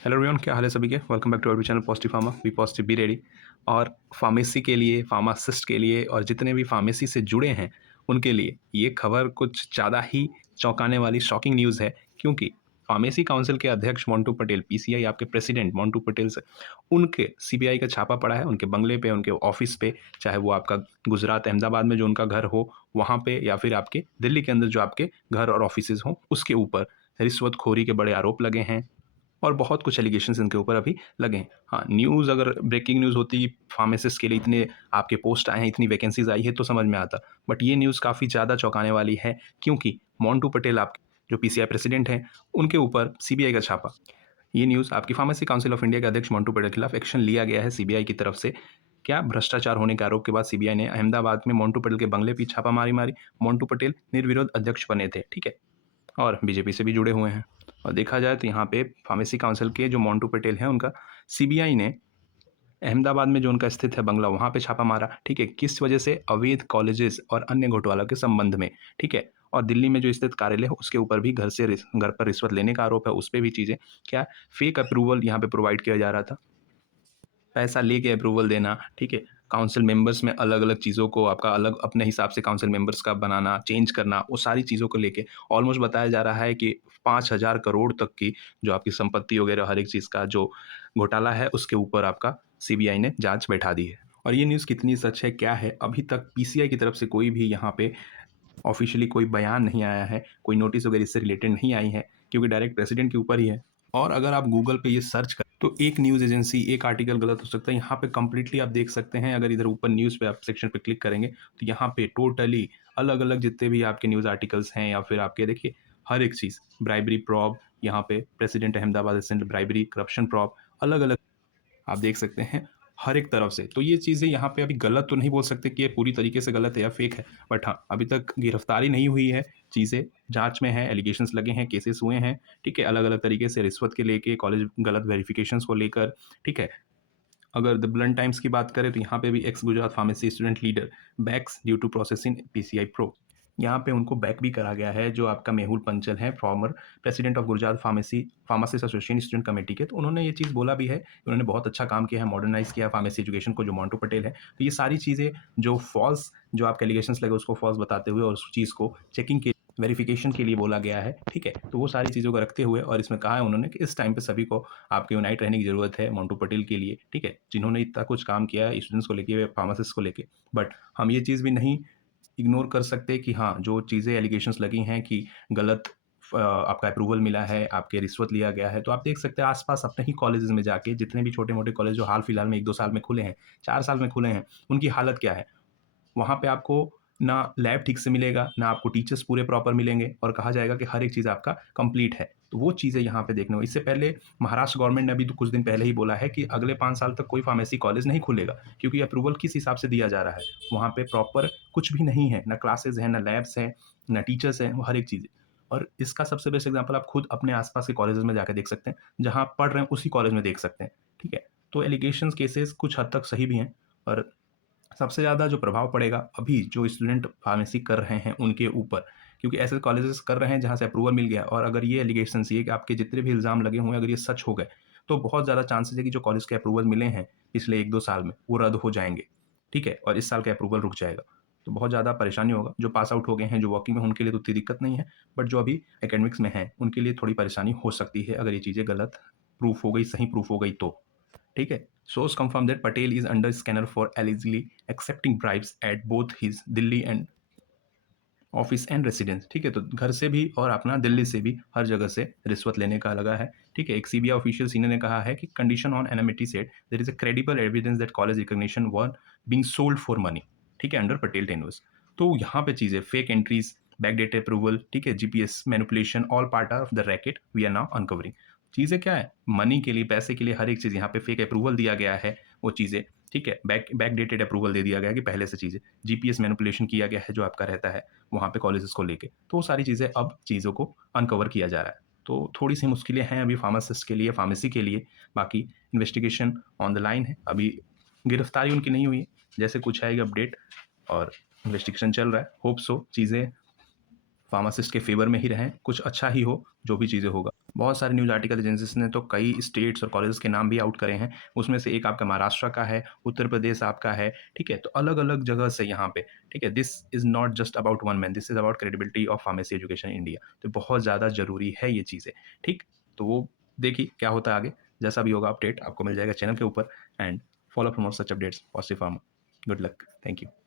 Hello everyone, क्या हाल है सभी के। Welcome back to our channel positive pharma, B positive B ready. और फार्मेसी के लिए, फार्मासिस्ट के लिए और जितने भी फार्मेसी से जुड़े हैं उनके लिए ये खबर कुछ ज़्यादा ही चौंकाने वाली शॉकिंग न्यूज़ है। क्योंकि फार्मेसी काउंसिल के अध्यक्ष मोंटू पटेल, पीसीआई आपके प्रेसिडेंट मोंटू पटेल से उनके सीबीआई का छापा पड़ा है, उनके बंगले पे, उनके ऑफिस पे, चाहे वो आपका गुजरात अहमदाबाद में जो उनका घर हो वहाँ पे, या फिर आपके दिल्ली के अंदर जो आपके घर और ऑफिस हों उसके ऊपर रिश्वतखोरी के बड़े आरोप लगे हैं। और बहुत कुछ एलिगेशंस इनके ऊपर अभी लगे हैं। हाँ, न्यूज़ अगर ब्रेकिंग न्यूज़ होती, फार्मासिस्ट के लिए इतने आपके पोस्ट आए हैं, इतनी वैकेंसीज आई है तो समझ में आता। बट ये न्यूज़ काफ़ी ज़्यादा चौंकाने वाली है, क्योंकि मोंटू पटेल आपके जो पीसीआई प्रेसिडेंट हैं उनके ऊपर सीबीआई का छापा। ये न्यूज़ आपकी फार्मेसी काउंसिल ऑफ इंडिया के अध्यक्ष मोंटू पटेल के खिलाफ एक्शन लिया गया है सीबीआई की तरफ से। क्या भ्रष्टाचार होने के आरोप के बाद सीबीआई ने अहमदाबाद में मोंटू पटेल के बंगले पर छापा मारी। मोंटू पटेल निर्विरोध अध्यक्ष बने थे, ठीक है, और बीजेपी से भी जुड़े हुए हैं। और देखा जाए तो यहाँ पे फार्मेसी काउंसिल के जो मोंटू पटेल हैं उनका सीबीआई ने अहमदाबाद में जो उनका स्थित है बंगला वहाँ पे छापा मारा, ठीक है, किस वजह से, अवैध कॉलेजेस और अन्य घोटालों के संबंध में, ठीक है। और दिल्ली में जो स्थित कार्यालय है उसके ऊपर भी घर पर रिश्वत लेने का आरोप है, उस पर भी चीज़ें, क्या फेक अप्रूवल यहाँ पे प्रोवाइड किया जा रहा था, पैसा लेके अप्रूवल देना, ठीक है। काउंसिल मेंबर्स में अलग अलग चीज़ों को आपका अलग अपने हिसाब से काउंसिल मेंबर्स का बनाना, चेंज करना, वो सारी चीज़ों को लेके ऑलमोस्ट बताया जा रहा है कि 5,000 करोड़ तक की जो आपकी संपत्ति वगैरह हर एक चीज़ का जो घोटाला है उसके ऊपर आपका सीबीआई ने जांच बैठा दी है। और ये न्यूज़ कितनी सच है, क्या है, अभी तक पीसीआई की तरफ से कोई भी यहाँ पे ऑफिशियली कोई बयान नहीं आया है, कोई नोटिस वगैरह इससे रिलेटेड नहीं आई है, क्योंकि डायरेक्ट प्रेसिडेंट के ऊपर ही है। और अगर आप गूगल पे ये सर्च करें तो एक न्यूज़ एजेंसी, एक आर्टिकल गलत हो सकता है, यहाँ पे कंप्लीटली आप देख सकते हैं। अगर इधर ऊपर न्यूज़ पे आप सेक्शन पे क्लिक करेंगे तो यहाँ पे टोटली अलग अलग जितने भी आपके न्यूज़ आर्टिकल्स हैं, या फिर आपके देखिए हर एक चीज़, ब्राइबरी प्रॉब, यहाँ पे president Ahmedabad bribery corruption probe, अलग अलग आप देख सकते हैं हर एक तरफ से। तो ये चीज़ें यहाँ पे अभी गलत तो नहीं बोल सकते कि ये पूरी तरीके से गलत है या फेक है, बट हाँ, अभी तक गिरफ्तारी नहीं हुई है, चीज़ें जांच में है, एलिगेशंस लगे हैं, केसेस हुए हैं, ठीक है, अलग अलग तरीके से रिश्वत के लेके, कॉलेज गलत वेरिफिकेशंस को लेकर, ठीक है। अगर द ब्लंट टाइम्स की बात करें तो यहाँ पे भी ex Gujarat pharmacy student leader backs due to processing PCI pro, यहाँ पे उनको बैक भी करा गया है। जो आपका मेहुल पंचल है, former president of Gujarat pharmacist association student committee के, तो उन्होंने ये चीज़ बोला भी है, उन्होंने बहुत अच्छा काम किया है, मॉडर्नाइज किया है फार्मेसी एजुकेशन को, जो मोंटू पटेल है। तो ये सारी चीज़ें जो फॉल्स, जो आपके एलिगेशंस लगे उसको फॉल्स बताते हुए और उस चीज़ को चेकिंग के वेरिफिकेशन के लिए बोला गया है, ठीक है। तो वो सारी चीज़ों को रखते हुए और इसमें कहा है उन्होंने कि इस टाइम पे सभी को आपके यूनाइट रहने की ज़रूरत है मोंटू पटेल के लिए, ठीक है, जिन्होंने इतना कुछ काम किया है स्टूडेंट्स को लेके, फार्मासिस्ट को लेके। बट हम ये चीज़ भी नहीं इग्नोर कर सकते कि हाँ, जो चीज़ें एलिगेशंस लगी हैं कि गलत आपका अप्रूवल मिला है, आपके रिश्वत लिया गया है, तो आप देख सकते हैं आस-पास अपने ही कॉलेजेस में जाके जितने भी छोटे-मोटे कॉलेज जो हाल-फिलहाल में 1-2 साल में खुले हैं, 4 साल में खुले हैं, उनकी हालत क्या है? वहाँ पे आपको ना लैब ठीक से मिलेगा, ना आपको टीचर्स पूरे प्रॉपर मिलेंगे, और कहा जाएगा कि हर एक चीज़ आपका कंप्लीट है। तो वो चीज़ें यहाँ पे देखने को, इससे पहले महाराष्ट्र गवर्नमेंट ने अभी तो कुछ दिन पहले ही बोला है कि अगले 5 साल तक कोई फार्मेसी कॉलेज नहीं खुलेगा, क्योंकि अप्रूवल किस हिसाब से दिया जा रहा है। वहाँ पे प्रॉपर कुछ भी नहीं है, ना क्लासेस हैं, ना लैब्स हैं, ना टीचर्स हैं, वो हर एक चीज़। और इसका सबसे बेस्ट एग्जांपल आप खुद अपने आस-पास के कॉलेजेस में जाके देख सकते हैं, जहाँ आप पढ़ रहे हैं उसी कॉलेज में देख सकते हैं, ठीक है? तो एलिगेशंस, केसेस कुछ हद तक सही भी हैं, और सबसे ज़्यादा जो प्रभाव पड़ेगा अभी जो स्टूडेंट फार्मेसी कर रहे हैं उनके ऊपर, क्योंकि ऐसे कॉलेजेस कर रहे हैं जहाँ से अप्रूवल मिल गया, और अगर ये एलिगेशंस, ये कि आपके जितने भी इल्ज़ाम लगे हुए हैं अगर ये सच हो गए, तो बहुत ज़्यादा चांसेस है कि जो कॉलेज के अप्रूवल मिले हैं पिछले 1-2 साल में वो रद्द हो जाएँगे, ठीक है? और इस साल का अप्रूवल रुक जाएगा। तो बहुत ज़्यादा परेशानी होगा। जो पास आउट हो गए हैं, जो वर्किंग में हैं, उनके लिए तो उतनी दिक्कत नहीं है, बट जो अभी एकेडमिक्स में हैं, उनके लिए थोड़ी परेशानी हो सकती है अगर ये चीज़ें गलत प्रूफ हो गई, सही प्रूफ हो गई तो। ठीक है। Source confirm that Patel is under scanner for allegedly accepting bribes at both his Delhi and office and residence, ठीक है। तो घर से भी और अपना दिल्ली से भी हर जगह से रिश्वत लेने का लगा है, ठीक है। एक सीबीआई ऑफिशियल सीनियर ने कहा है कि condition on NMT said there is a credible evidence that college recognition were being sold for money, ठीक है, अंडर पटेल टेन्योर्स। तो यहाँ पे चीज़ें फेक एंट्रीज, बैकडेट अप्रूवल, ठीक है, GPS manipulation, all part of the racket we are now uncovering. चीज़ें क्या है, मनी के लिए, पैसे के लिए हर एक चीज़, यहाँ पे फेक अप्रूवल दिया गया है, वो चीज़ें, ठीक है, बैकडेटेड अप्रूवल दे दिया गया है कि पहले से चीज़ें, जीपीएस मैनिपुलेशन किया गया है जो आपका रहता है वहाँ पे कॉलेजेस को लेके। तो वो सारी चीज़ें, अब चीज़ों को अनकवर किया जा रहा है। तो थोड़ी-सी मुश्किलें हैं अभी फार्मासिस्ट के लिए, फार्मेसी के लिए। बाकी इन्वेस्टिगेशन ऑन द लाइन है। अभी गिरफ्तारी उनकी नहीं हुई है। जैसे कुछ आएगा अपडेट, और इन्वेस्टिगेशन चल रहा है। होप सो चीज़ें फार्मासिस्ट के फेवर में ही रहें, कुछ अच्छा ही हो, जो भी चीज़ें होगा। बहुत सारे न्यूज़ आर्टिकल एजेंसीज़ ने तो कई स्टेट्स और कॉलेजेस के नाम भी आउट करे हैं, उसमें से एक आपका महाराष्ट्र का है, उत्तर प्रदेश आपका है, ठीक है? तो अलग-अलग जगह से यहाँ पे, ठीक है? This is not just about one man, this is about credibility of pharmacy education in India. तो बहुत ज़्यादा ज़रूरी है ये चीज़ें, ठीक? तो वो देखिए क्या होता है आगे, जैसा भी होगा अपडेट आपको मिल जाएगा चैनल के ऊपर and follow for more such updates, positive pharma. Good luck, thank you.